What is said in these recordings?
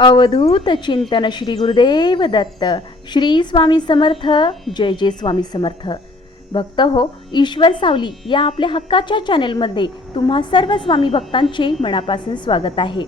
अवधूत चिंतन श्री गुरुदेव दत्त. श्री स्वामी समर्थ. जय जय स्वामी समर्थ. भक्त हो ईश्वर सावली या आपल्या हक्काच्या चॅनेलमध्ये तुम्हा सर्व स्वामी भक्तांचे मनापासून स्वागत आहे.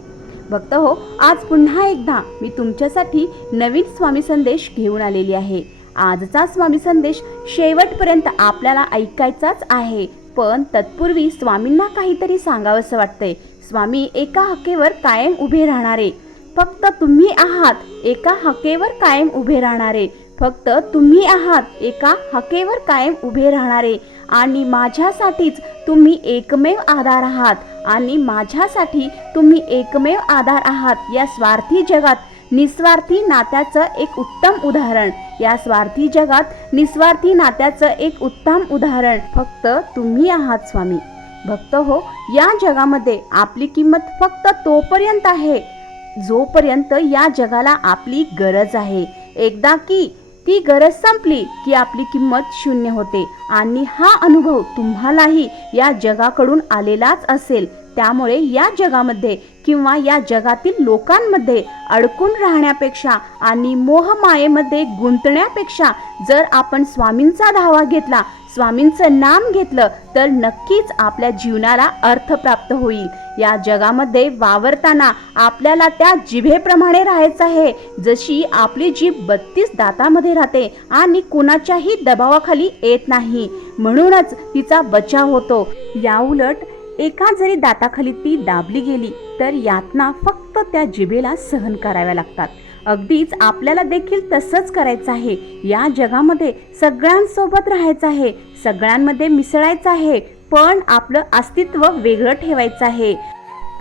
भक्त हो आज पुन्हा एकदा मी तुमच्यासाठी नवीन स्वामी संदेश घेऊन आलेली आहे. आजचा स्वामी संदेश शेवटपर्यंत आपल्याला ऐकायचाच आहे. पण तत्पूर्वी स्वामींना काहीतरी सांगावंसं वाटतंय. स्वामी एका हक्केवर कायम उभे राहणारे. फक्त तुम्ही आहात एका हकेवर कायम उभे राहणारे. फक्त तुम्ही आहात एका हकेवर कायम उभे राहणारे. आणि माझ्यासाठीच तुम्ही एकमेव आधार आहात. आणि माझ्यासाठी तुम्ही एकमेव आधार आहात. या स्वार्थी जगात निस्वार्थी नात्याचं एक उत्तम उदाहरण. या स्वार्थी जगात निस्वार्थी नात्याचं एक उत्तम उदाहरण. फक्त तुम्ही आहात स्वामी. भक्त हो या जगामध्ये आपली किंमत फक्त तोपर्यंत आहे. जोपर्यंत या जगाला आपली गरज आहे. एकदा की ती गरज संपली की आपली किंमत शून्य होते आणि हा अनुभव तुम्हालाही या जगाकडून आलेलाच असेल. त्यामुळे या जगामध्ये किंवा या जगातील लोकांमध्ये अडकून राहण्यापेक्षा आणि मोहमायेमध्ये गुंतण्यापेक्षा जर आपण स्वामींचा धावा घेतला स्वामींचं नाम घेतलं तर नक्कीच आपल्या जीवनाला अर्थ प्राप्त होईल. या जगामध्ये वावरताना आपल्याला त्या जिभेप्रमाणे राहायचं आहे. जशी आपली जीभ बत्तीस दातामध्ये राहते आणि कुणाच्याही दबावाखाली येत नाही. म्हणूनच तिचा बचाव होतो. याउलट एका जरी दाताखाली ती दाबली गेली तर यातना फक्त त्या जिभेला सहन कराव्या लागतात. अगदीच आपल्याला देखील तसंच करायचं आहे. या जगामध्ये सगळ्यांसोबत राहायचं आहे सगळ्यांमध्ये मिसळायचं आहे पण आपलं अस्तित्व वेगळं ठेवायचं आहे.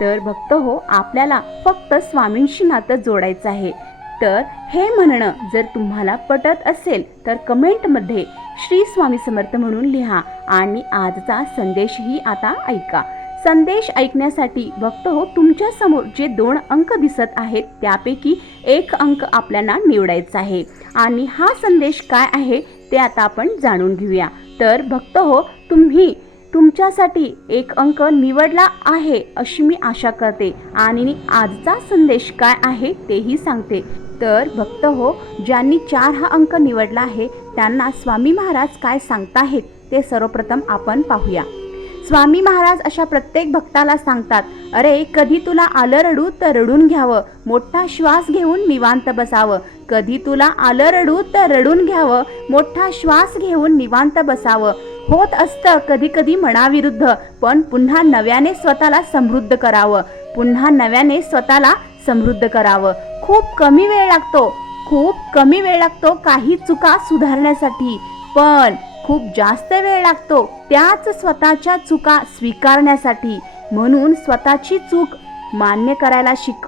तर भक्त हो आपल्याला फक्त स्वामींशी नातं जोडायचं आहे. तर हे म्हणणं जर तुम्हाला पटत असेल तर कमेंटमध्ये श्री स्वामी समर्थ म्हणून लिहा आणि आजचा संदेशही आता ऐका. संदेश ऐकण्यासाठी भक्त हो तुमच्यासमोर जे दोन अंक दिसत आहेत त्यापैकी एक अंक आपल्याला निवडायचा आहे. आणि हा संदेश काय आहे ते आता आपण जाणून घेऊया. तर भक्त हो तुम्ही तुमच्यासाठी एक अंक निवडला आहे अशी मी आशा करते. आणि आजचा संदेश काय आहे तेही सांगते. तर भक्त हो ज्यांनी चार हा अंक निवडला आहे त्यांना स्वामी महाराज काय सांगताहेत ते सर्वप्रथम आपण पाहूया. स्वामी महाराज अशा प्रत्येक भक्ताला सांगतात अरे कधी तुला आलं रडू तर रडून घ्यावं. मोठा श्वास घेऊन निवांत बसावं. कधी तुला आलं रडू तर रडून घ्यावं. मोठा श्वास घेऊन निवांत बसावं. होत असतं कधी कधी मनाविरुद्ध पण पुन्हा नव्याने स्वतःला समृद्ध करावं. पुन्हा नव्याने स्वतःला समृद्ध करावं. खूप कमी वेळ लागतो. खूप कमी वेळ लागतो काही चुका सुधारण्यासाठी. पण खूप जास्त वेळ लागतो त्याच स्वतःच्या चुका स्वीकारण्यासाठी. म्हणून स्वतःची चूक मान्य करायला शिक.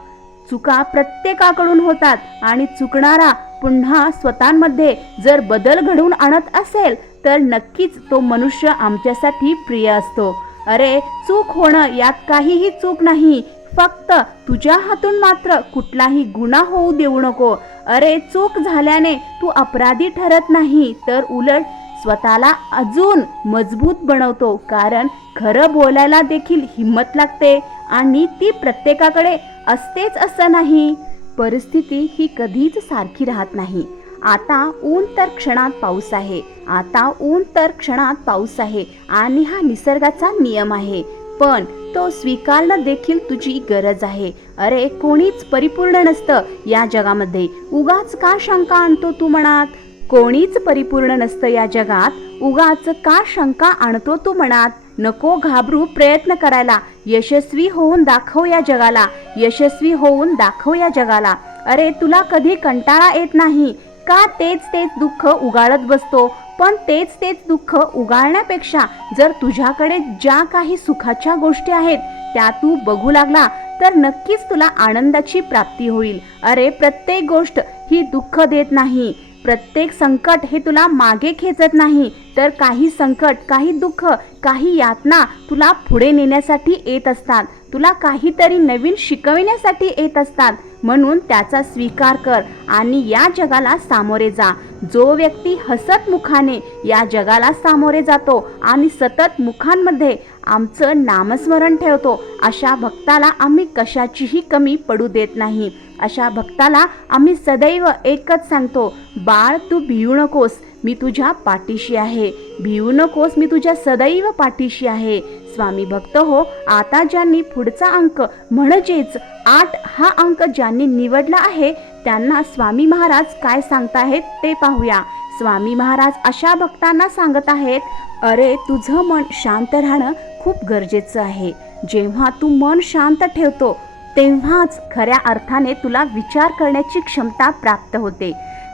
चुका प्रत्येकाकडून होतात आणि चुकणारा पुन्हा स्वतःमध्ये जर बदल घडवून आणत असेल तर नक्कीच तो मनुष्य आमच्यासाठी प्रिय असतो. अरे चूक होणं यात काहीही चूक नाही. फक्त तुझ्या हातून मात्र कुठलाही गुन्हा होऊ देऊ नको. अरे चूक झाल्याने तू अपराधी ठरत नाही तर उलट स्वतःला अजून मजबूत बनवतो कारण खरं बोलायला देखील हिंमत लागते आणि ती प्रत्येकाकडे असतेच असं नाही. परिस्थिती ही कधीच सारखी राहत नाही. आता ऊन तर क्षणात पाऊस आहे. आता ऊन तर क्षणात पाऊस आहे आणि हा निसर्गाचा नियम आहे. पण तो स्वीकारणं देखील तुझी गरज आहे. अरे कोणीच परिपूर्ण नसतं या जगामध्ये. उगाच का शंका आणतो तू मनात? कोणीच परिपूर्ण नसतं या जगात. उगाच का शंका आणतो तू मनात? नको घाबरू प्रयत्न करायला. यशस्वी होऊन दाखव या जगाला. यशस्वी होऊन दाखव या जगाला. अरे तुला कधी कंटाळा येत नाही? का तेच तेच दुःख उगाळत बसतो? पण तेच तेच दुःख उगाळण्यापेक्षा जर तुझ्याकडे ज्या काही सुखाच्या गोष्टी आहेत त्या तू बघू लागला तर नक्कीच तुला आनंदाची प्राप्ती होईल. अरे प्रत्येक गोष्ट ही दुःख देत नाही. प्रत्येक संकट हे तुला मागे खेचत नाही. तर काही संकट काही दुःख काही यातना तुला पुढे नेण्यासाठी येत असतात. तुला काहीतरी नवीन शिकविण्यासाठी येत असतात. म्हणून त्याचा स्वीकार कर आणि या जगाला सामोरे जा. जो व्यक्ती हसत मुखाने या जगाला सामोरे जातो आणि सतत मुखांमध्ये आमचं नामस्मरण ठेवतो. अशा भक्ताला आम्ही कशाचीही कमी पडू देत नाही. अशा भक्ताला आम्ही सदैव एकच सांगतो बाळ तू भिवू नकोस. मी तुझ्या पाठीशी आहे. भिवू नकोस. मी तुझ्या सदैव पाठीशी आहे. स्वामी भक्त हो आता ज्यांनी पुढचा अंक म्हणजेच आठ हा अंक ज्यांनी निवडला आहे त्यांना स्वामी महाराज काय सांगताहेत ते पाहूया. स्वामी महाराज अशा भक्तांना सांगत आहेत अरे तुझं मन शांत राहणं खूप गरजेचं आहे. जेव्हा तू मन शांत ठेवतो तेव्हाच खऱ्या अर्थाने तुला विचार करण्याची क्षमता प्राप्त होते.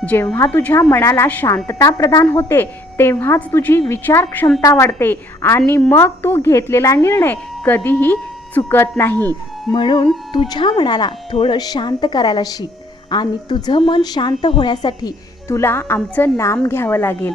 जेव्हा तुझ्या मनाला शांतता प्रदान होते तेव्हाच तुझी विचार क्षमता वाढते आणि मग तू घेतलेला निर्णय कधीही चुकत नाही. म्हणून तुझ्या मनाला थोडं शांत करायला शिक आणि तुझं मन शांत होण्यासाठी तुला आमचं नाम घ्यावं लागेल.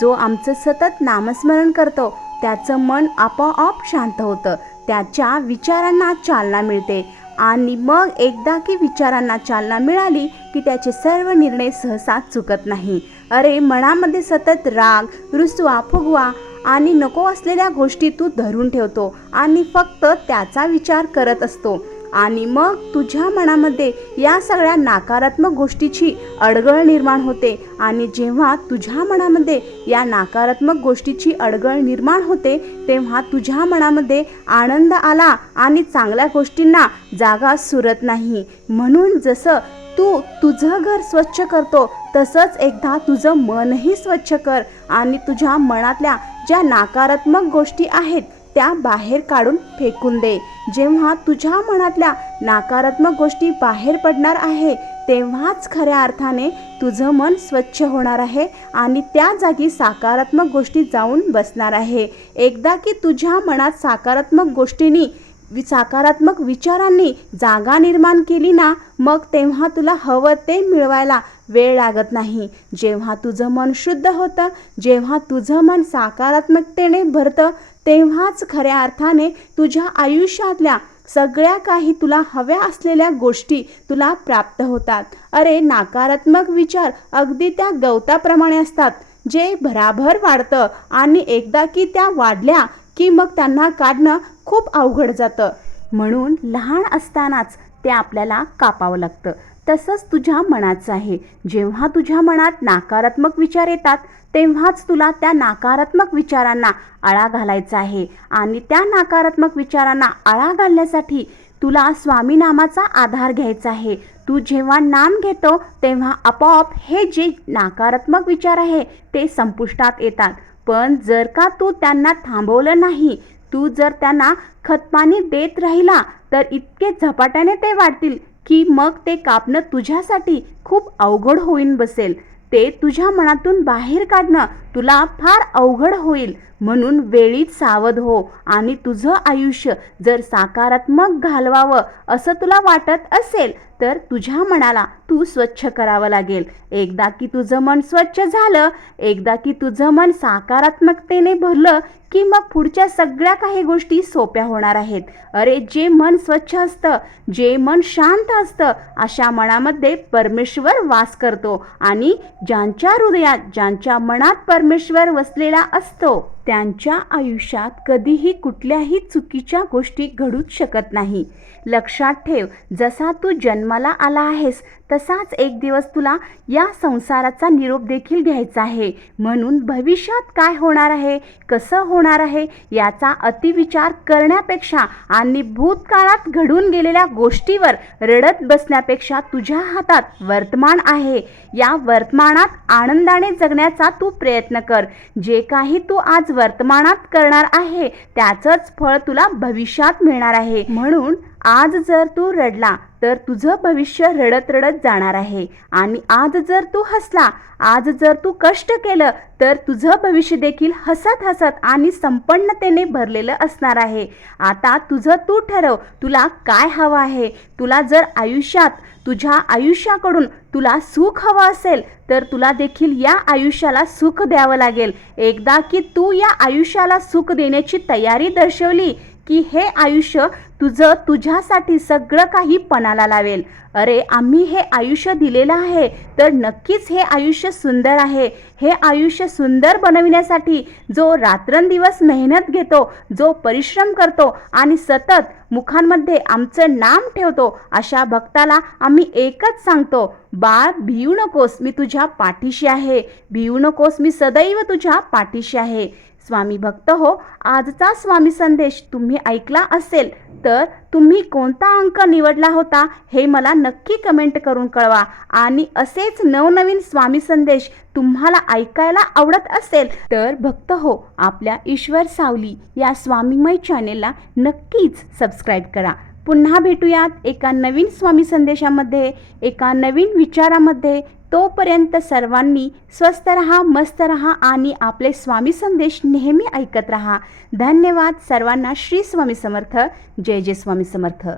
जो आमचं सतत नामस्मरण करतो त्याचं मन आपोआप शांत होतं. त्याच्या विचारांना चालना मिळते. आणि मग एकदा की विचारांना चालना मिळाली की त्याचे सर्व निर्णय सहसा चुकत नाही. अरे मनामध्ये सतत राग रुसवा फुगवा आणि नको असलेल्या गोष्टी तू धरून ठेवतो आणि फक्त त्याचा विचार करत असतो. आणि मग तुझ्या मनामध्ये या सगळ्या नकारात्मक गोष्टीची अडगळ निर्माण होते. आणि जेव्हा तुझ्या मनामध्ये या नकारात्मक गोष्टीची अडगळ निर्माण होते तेव्हा तुझ्या मनामध्ये आनंद आला आणि चांगल्या गोष्टींना जागा सुरत नाही. म्हणून जसं तू तुझं घर स्वच्छ करतो तसंच एकदा तुझं मनही स्वच्छ कर. आणि तुझ्या मनातल्या ज्या नकारात्मक गोष्टी आहेत त्या बाहेर काढून फेकून दे. जेव्हा तुझ्या मनातल्या नकारात्मक गोष्टी बाहेर पडणार आहे तेव्हाच खऱ्या अर्थाने तुझं मन स्वच्छ होणार आहे आणि त्या जागी सकारात्मक गोष्टी जाऊन बसणार आहे. एकदा की तुझ्या मनात सकारात्मक गोष्टींनी सकारात्मक विचारांनी जागा निर्माण केली ना मग तेव्हा तुला हवं ते मिळवायला वेळ लागत नाही. जेव्हा तुझं मन शुद्ध होतं जेव्हा तुझं मन सकारात्मकतेने भरतं तेव्हाच खऱ्या अर्थाने तुझ्या आयुष्यातल्या सगळ्या काही तुला हव्या असलेल्या गोष्टी तुला प्राप्त होतात. अरे नकारात्मक विचार अगदी त्या गवताप्रमाणे असतात जे भराभर वाढतं आणि एकदा की त्या वाढल्या की मग त्यांना काढणं खूप अवघड जातं. म्हणून लहान असतानाच ते आपल्याला कापावं लागतं. तसंच तुझ्या मनाचं आहे. जेव्हा तुझ्या मनात नकारात्मक विचार येतात तेव्हाच तुला त्या नकारात्मक विचारांना आळा घालायचा आहे. आणि त्या नकारात्मक विचारांना आळा घालण्यासाठी तुला स्वामीनामाचा आधार घ्यायचा आहे. तू जेव्हा नाम घेतो तेव्हा आपोआप हे जे नकारात्मक विचार आहे ते संपुष्टात येतात. पण जर का तू त्यांना थांबवलं नाही तू जर त्यांना खतपाणी देत राहिला तर इतके झपाट्याने ते वाढतील. की मग ते कापणं तुझ्यासाठी खूप अवघड होईन बसेल. ते तुझ्या मनातून बाहेर काढणं तुला फार अवघड होईल. म्हणून वेळीच सावध हो आणि तुझं आयुष्य जर सकारात्मक घालवावं असं तुला वाटत असेल तर तुझ्या मनाला तू स्वच्छ करावं लागेल. एकदा की तुझं मन स्वच्छ झालं एकदा की तुझं मन सकारात्मकतेने भरलं की मग पुढच्या सगळ्या काही गोष्टी सोप्या होणार आहेत. अरे जे मन स्वच्छ असतं जे मन शांत असतं अशा मनामध्ये परमेश्वर वास करतो आणि ज्यांच्या हृदयात ज्यांच्या मनात परमेश्वर वसलेला असतो. त्यांच्या आयुष्यात कधीही कुठल्याही चुकीच्या गोष्टी घडूच शकत नाही. लक्षात ठेव जसा तू जन्माला आला आहेस तसाच एक दिवस तुला या संसाराचा निरोप देखील घ्यायचा आहे. म्हणून भविष्यात काय होणार आहे कसं होणार आहे याचा अतिविचार करण्यापेक्षा आणि भूतकाळात घडून गेलेल्या गोष्टीवर रडत बसण्यापेक्षा तुझ्या हातात वर्तमान आहे. या वर्तमानात आनंदाने जगण्याचा तू प्रयत्न कर. जे काही तू आज वर्तमानात करणार आहे त्याचंच फळ तुला भविष्यात मिळणार आहे. म्हणून आज जर तू रडला तर तुझं भविष्य रडत रडत जाणार आहे. आणि आज जर तू हसला आज जर तू कष्ट केलं तर तुझं भविष्य देखील हसत हसत आणि संपन्नतेने भरलेलं असणार आहे. आता तुझं तू ठरव तुला काय हवं आहे? तुला जर आयुष्यात तुझ्या आयुष्याकडून तुला सुख हवं असेल तर तुला देखील या आयुष्याला सुख द्यावं लागेल. एकदा की तू या आयुष्याला सुख देण्याची तयारी दर्शवली की हे आयुष्य तुझं तुझ्यासाठी सगळं काही पणाला लावेल. अरे आम्ही हे आयुष्य दिलेलं आहे तर नक्कीच हे आयुष्य सुंदर आहे. हे आयुष्य सुंदर बनविण्यासाठी जो रात्रंदिवस मेहनत घेतो जो परिश्रम करतो आणि सतत मुखांमध्ये आमचं नाम ठेवतो अशा भक्ताला आम्ही एकच सांगतो बाळ भिऊ नकोस मी तुझ्या पाठीशी आहे. भिऊ नकोस मी सदैव तुझ्या पाठीशी आहे. स्वामी भक्त हो आजचा स्वामी संदेश तुम्ही ऐकला असेल तर तुम्ही कोणता अंक निवडला होता हे मला नक्की कमेंट करून कळवा. आणि असेच नवनवीन स्वामी संदेश तुम्हाला ऐकायला आवडत असेल तर भक्त हो आपल्या ईश्वर सावली या स्वामीमय चॅनेलला नक्कीच सबस्क्राईब करा. पुन्हा भेटूयात एका नवीन स्वामी संदेशामध्ये एका नवीन विचारामध्ये. तोपर्यंत सर्वांनी स्वस्त रहा मस्त रहा आणि आपले स्वामी संदेश नेहमी ऐकत रहा. धन्यवाद सर्वांना. श्री स्वामी समर्थ. जय जय स्वामी समर्थ.